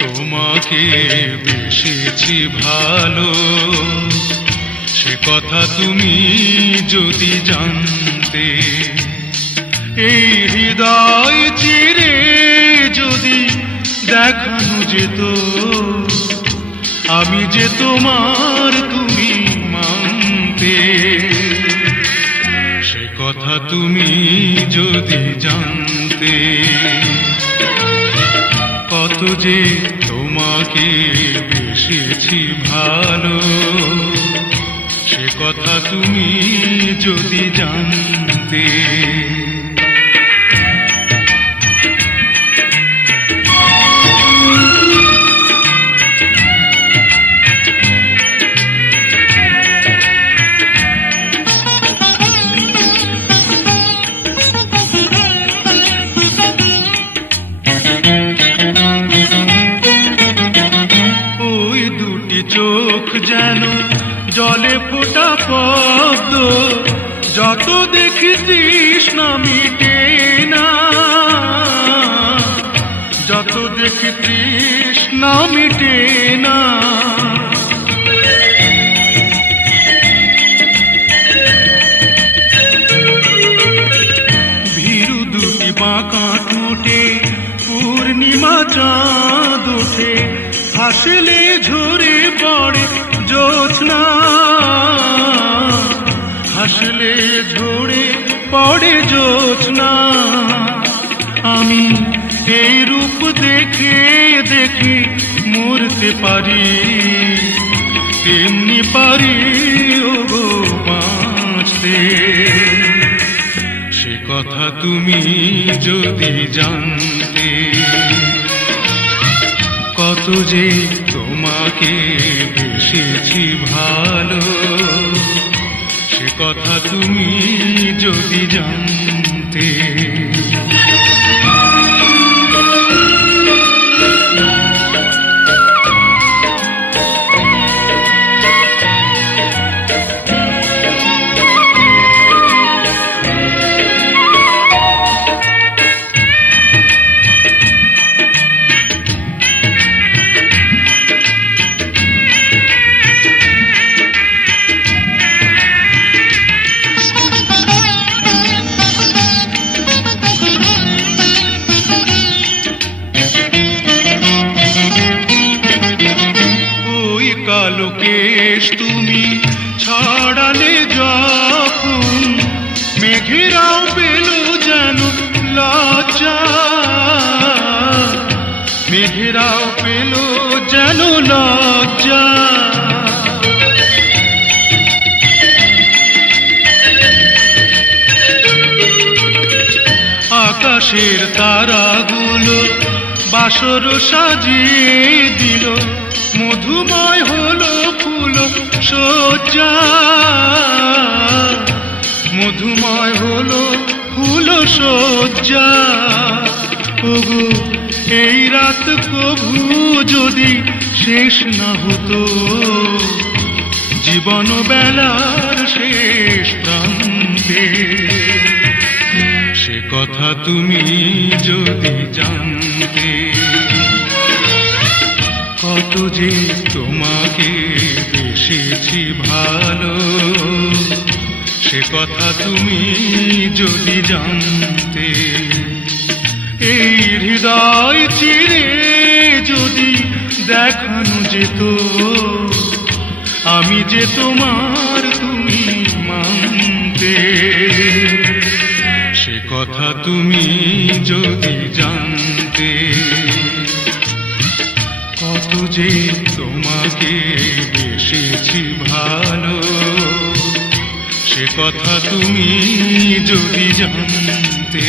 তোমাকে বেসেছি ভালো, সে কথা তুমি যদি জানতে। এই হৃদয় চিরে যদি দেখানো যেত আমি যে তোমার তুমি মানতে, সে কথা তুমি যদি জানতে। কত যে তোমাকে বেসেছি ভালো, সে কথা তুমি যদি জানতে। চোখ যেন জলে ফোটা পদ্ম, যত দেখি তৃষ্ণা মিটে না, যত দেখি তৃষ্ণা মিটে না। ভীরু দুটি বাঁকা টুটে পূর্ণিমা চাঁদ ওঠে, হাসলে ঝরে পড়ে জ্যোৎস্না, হাসলে ঝরে পড়ে জ্যোৎস্না। আমি এই রূপ দেখে দেখে মরতে পারি, তেমনি পারি ওগো বাঁচতে। সে কথা তুমি যদি জানতে। কত যে তোমাকে বেসেছি ভালো, সে কথা তুমি যদি জানতে। কালো কেশ তুমি ছড়ালে যখন, মেঘেরাও পেল যেন লজ্জা, মেঘেরাও পেল যেন লজ্জা। আকাশের তারাগুলো বাসর সাজিয়ে দিল, মধুময় হলো ফুল সজ্জা, মধুময় হলো ফুল সজ্জা। ওগো এই রাত কভু যদি শেষ না হতো, জীবন বেলার শেষ প্রান্তে, সে কথা তুমি যদি জানতে। কত যে তোমাকে বেসেছি ভালো, সে কথা তুমি যদি জানতে। এই হৃদয় চিরে যদি দেখানো যেত আমি যে তোমার তুমি মানতে, সে কথা তুমি যদি জানতে। কত যে তোমাকে বেসেছি ভালো, সে কথা তুমি যদি জানতে।